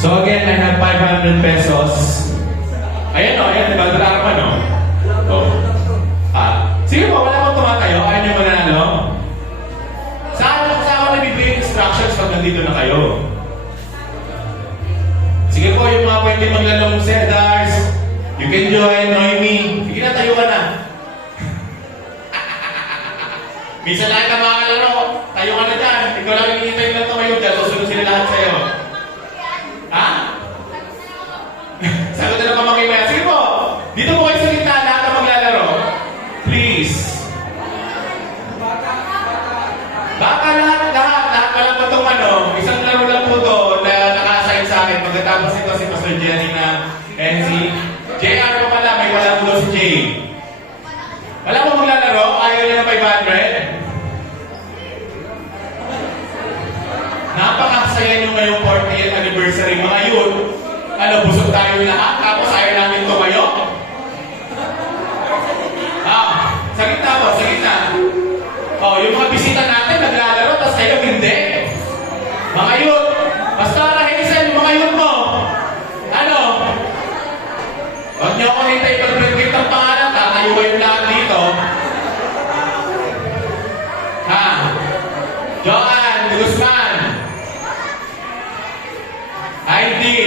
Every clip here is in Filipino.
So again, I have 500 pesos. Ayan o, ayan, diba? Dararaman o. Oh. Sige po, wala pong tumatayo. Ayaw niyo manalo? Saan ako nabibigay instructions pag nandito na kayo? Sige po, yung mga pwede maglalong sedars, you can join, Noemi. Sige na, tayo ka na. Minsan lahat na mga kalaro, tayo ka na dyan. Ikaw lang hinihintay lang tumayo dyan, susunod sila lahat sa'yo. Ha? Sagot na lang pamakimaya. Sige po, dito po kayo sa gitna, lahat na maglalaro. Please. Baka lahat pala po itong isang laro lang po ito na naka-assign sa akin. Pagkatapos ito si Pastor Jenny na and si JR pa pala, may wala po si Jay. Wala po maglalaro? Ayaw niya na 500? Napakasaya nyo ngayong 40th anniversary. Mga yun, busog tayo lahat, tapos ayaw namin tumayo. Sa gitna po, sa gitna. Yung mga bisita natin, naglalaro, tapos kayo hindi. Mga yun, basta rahisan yung mga yun mo. Huwag niyo ako hintay pag-break ng pangalan, tatayo kayo lahat dito. Joanne Guzman, Heidi,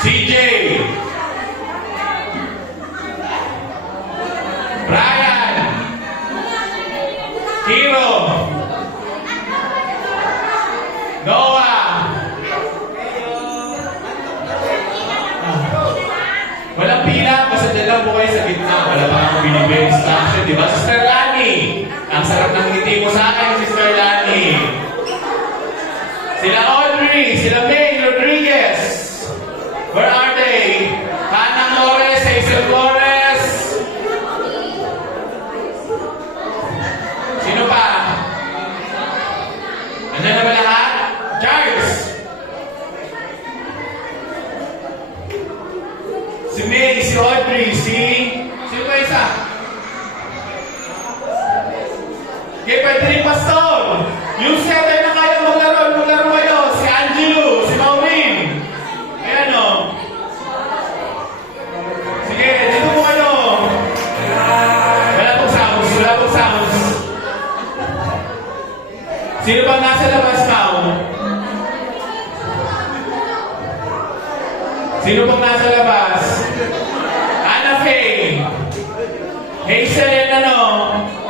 CJ, Brian, Hiro, Noah. Walang pila, basta dyan lang po kayo sa gitna. Wala pa akong binibigay instruction, di ba? Sister Lani, ang sarap ng ngiti mo sa akin, Sister Lani. Sila Audrey, sila May Rodriguez. Where are they? Hannah Flores, Hazel Flores. Sino pa? Andiyan na ba lahat? Charles! Si May, si Audrey, sino ba isa? Okay, pwede rin Pastor. Yung setay na kayo maglaro kayo. Si Angelo, si Maureen. Ayan o. Sige, dito po kayo. Wala pong sounds. Sino bang nasa labas now? Sino bang nasa labas? Anna Faye. Hazel,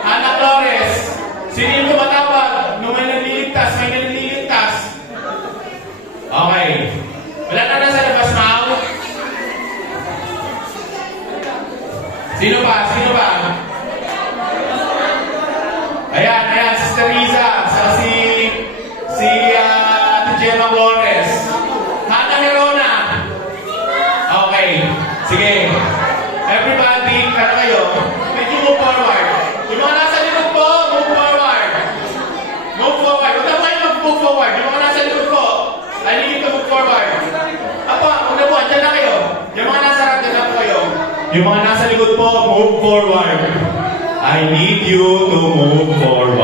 Ana Flores. Sino yung tumatawag? Nung may naliligtas. Okay. Wala na nasa labas now? Sino ba? Ayan, Sister Riza. Si Ate Gemma Flores. Hannah Herona. Okay. Sige. Everybody, kayo. Medyo move forward. Yung mga nasa likod po, move forward. Move forward. Huwag na kayo mag-move forward. Yung mga nasa likod po, I need you to move forward. Huwag na po, andyan na kayo. Yung mga nasa harap, andyan na po kayo. Yung mga nasa likod po, move forward. I need you to move forward.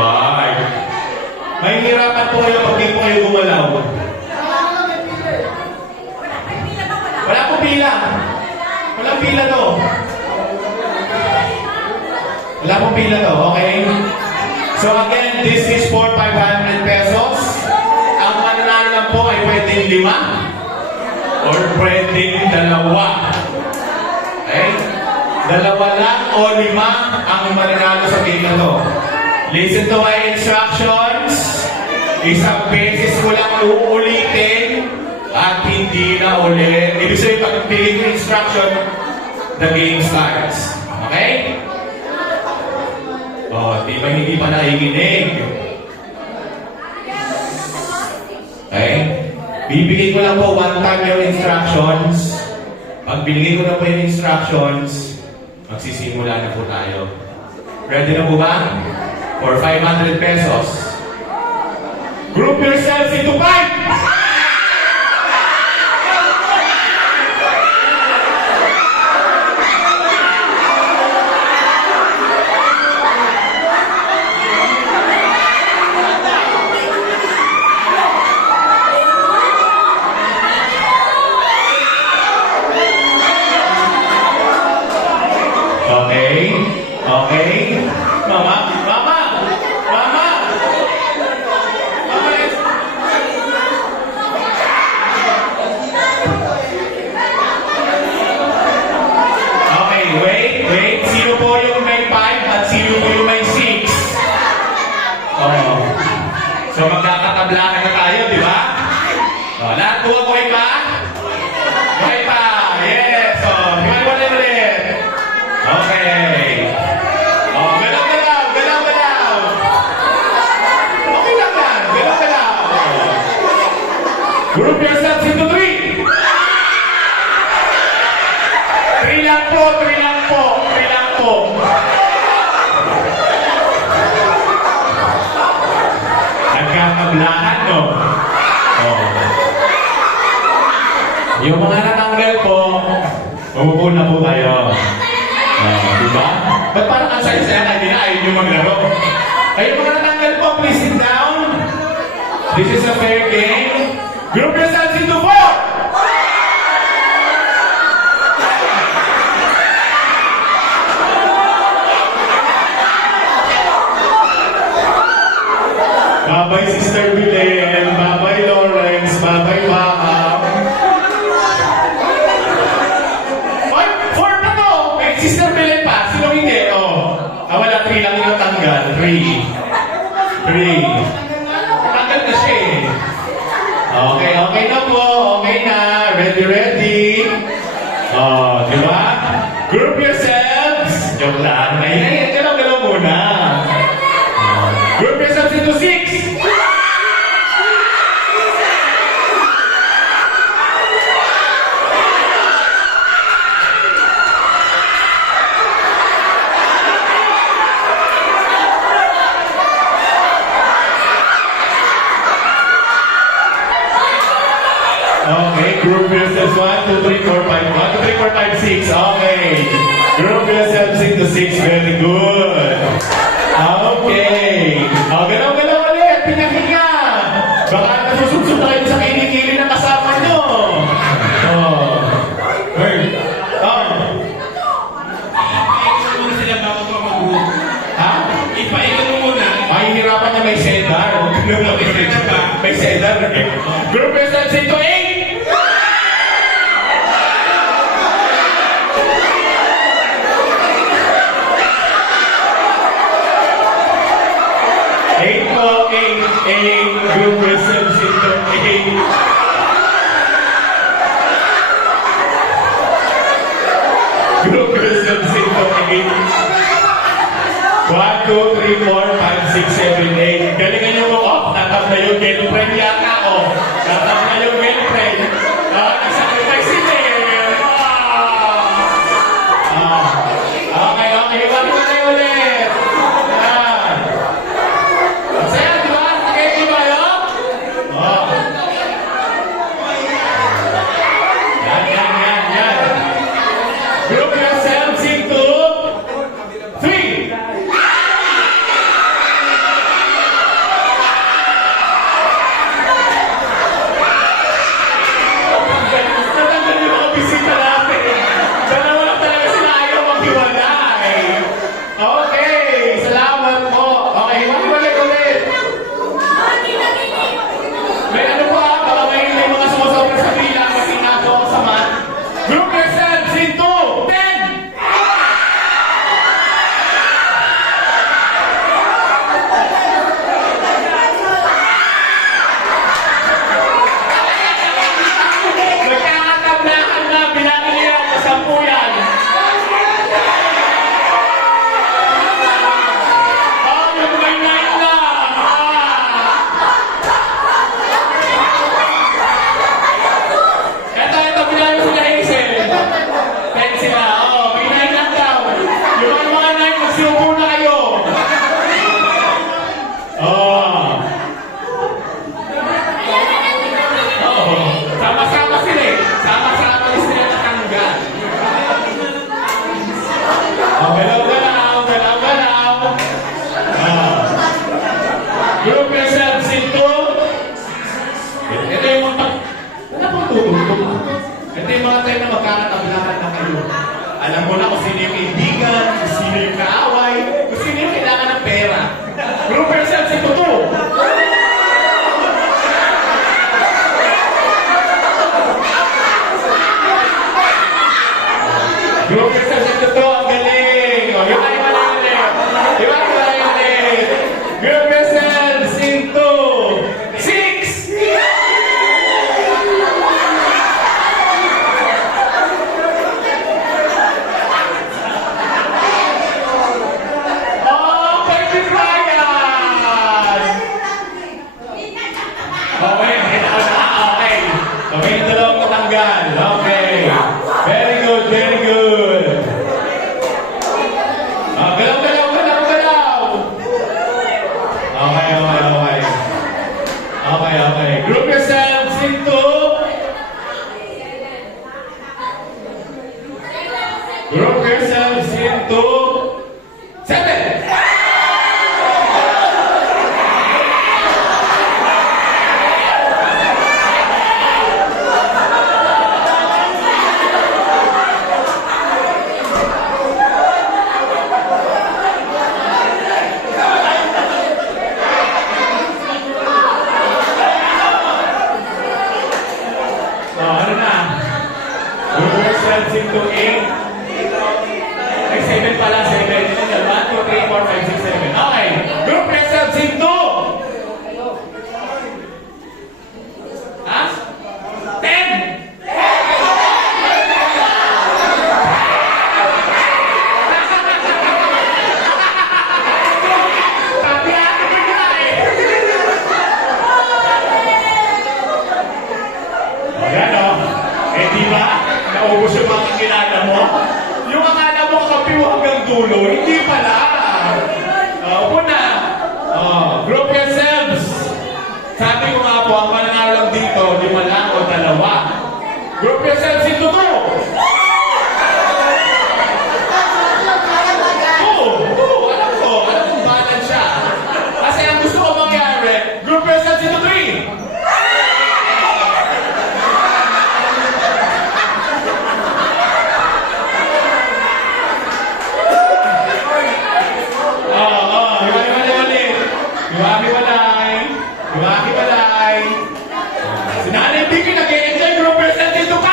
Mahihirapan po kayo pag di po kayo gumalaw. Wala po pila. Walang pila to. Wala pong pila to, okay? So again, this is for 500 pesos. Ang mananalo lang po ay pwedeng 5 or pwedeng 2. Okay? 2 lang o 5 ang mananalo sa game na to. Listen to my instructions. Isang beses ko lang uulitin at hindi na ulit. Ibig sabihin, pag bigay ko instruction, the game starts. Okay? Di ba hindi pa nakikinig? Okay? Bibigay ko lang po one time yung instructions. Pag binigay ko na po yung instructions, magsisimula na po tayo. Ready na po ba? For 500 pesos. Group yourselves into 5! buhay pa? Buhay pa. Yes. So, hiwalay ulit. Okay. Oh, galaw. Okay lang yan. Galaw. Group yourselves into 3. 3 lang po. Nagkakablahan, no? Oh. Yung mga natanggal po, umupo na po tayo. Diba? Ba't parang ang saya-saya na ayaw nyo maglaro? Yung mga natanggal po, please sit down. This is a fair game. Group yourselves into 4. Babay Sister Belen, babay Lawrence, babay Baham. Oy, 4 na to! May Sister Belen pa, sino hindi? Wala, 3 lang yung tanggal. 3. Tanggal na siya eh. Okay na po. Okay na. Ready. Di ba? Group yourselves. Joke lang. Ay, galaw muna. Group yourselves into 6. Okay, group yourselves 1, 2, 3, 4, 5. 1, 2, 3, 4, 5, 6. Okay. Group yourselves into 6. Very good. Okay. Galaw ulit. Pinahinga. Baka nasusuksok na kayo sa kilikili ng kasama nyo. Sila bago pa mag-group. Ha? Ipaikot mo muna. Mahihirapan niya may sedar. May sedar. Group yourselves into 8. Group yourselves into 8. Group yourselves into 8. 1, 2, 3, 4, 5, 6, 7, 8. Galingan nyo mo, tatap na yung girlfriend yata, tatap na yung girlfriend. Nagsacrifice sila eh. Okay. Wala ulit. Saya, di ba? Okay, ba yun? Yan. Group yourselves into 3. Natanggal yung mga bisita natin. Dalawa lang talaga sila ayaw maghiwalay. Okay, salamat po. Okay, hiwalay ulit. May ano po baka may mga sumasobra sa bilang kasi nato ako sa mat. Group yourselves into 10. Nagkakatablahan na, bilangin niya sa 10 yan. Yung may 9 na. Ito, bilangin mo sila Hazel. 10 sila, may 9 lang daw. Yung mga 9, magsiupo na kayo. Sama-sama sila eh. Sama-sama sila natanggal. Galaw. Group yourselves into. Ito yung mga wala pang tutugtog. Ito yung mga tayo na magkakatablahan na kayo. Alam mo na kung sino yung kaibigan, kung sino yung kaaway, kung sino yung kailangan ng pera. Group yourselves into 2. Group yourselves into 2. Ang galing. Hiwalay ulit. Group yourselves into 6. tanggal. Okay. Very good, very good. Galaw, galaw, galaw, galaw. Okay, okay, okay. Okay, okay. Group yourselves into... Group yourselves into... 7! Ano na? Group yourselves into 8. Ay, 7 pala, 7. 1, 2, 3, 4, 5, 6, 7. Okay. Group yourselves into... Ha? 10! Sabi ate ko na eh. Ayan o. Eh di ba? Naubos yung mga kilala mo? Yung akala mo kakampi mo hanggang dulo, hindi pala. Upo na. Group yourselves. Sabi ko nga po, ang mananalo lang dito, 5 lang o 2. Group yourselves into 2. Alam kong balance siya. Kasi ang gusto ko mangyari, group yourselves into 3. Hiwalay. Si Nanay Vicky nag-e-enjoy group yourselves into 5.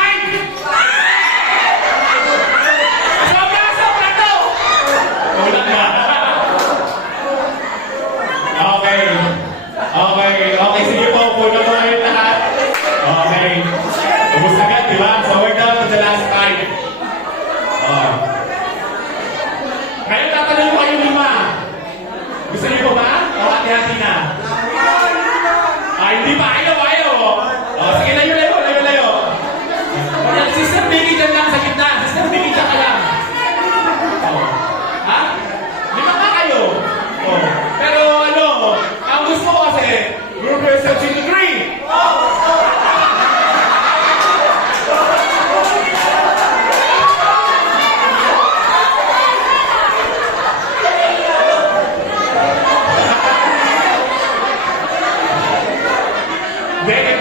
Sobra to. Ulang na. Okay, sige po. Puno po kayo lahat. Okay. Ubus agad, di ba? So we're down to the last 5. Ngayon tatanong ko kayo 5. Gusto niyo po ba? O hati-hati na? Hindi pa. Ayaw. Sige, layo. Sister Vicky dyan lang sa gitna. Sister Vicky dyan ka lang. Ha? 5 ka kayo. Pero ang gusto ko kasi, group yourselves into 3.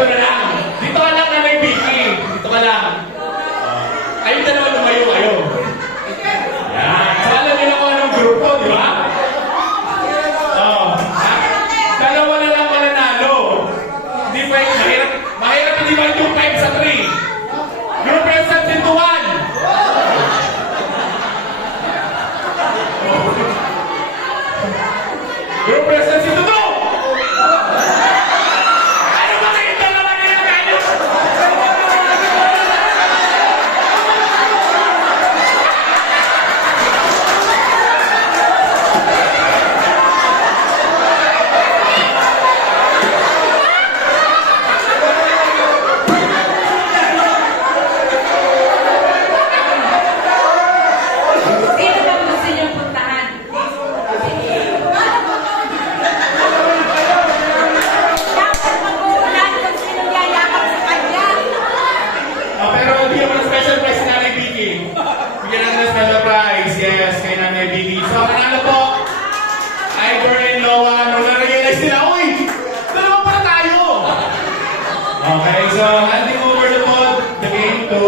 Ito na lang. Dito ka lang na may Vicky. Dito ka lang. Kayong dalawa lumayo kayo. Yan. So alam niyo na kung anong grupo, di ba? Dalawa na lang mananalo. Hindi pwede. Mahirap hindi ba yung 5 sa 3? Group yourselves into 1. Group yourselves into 2. Bigyan natin ng special prize. Yes, kay Nanay Vicky. So, manalo po. Igor and Noah. Nung na-realize nila, uy! Dalawa pala tayo! Okay, so handing over the game to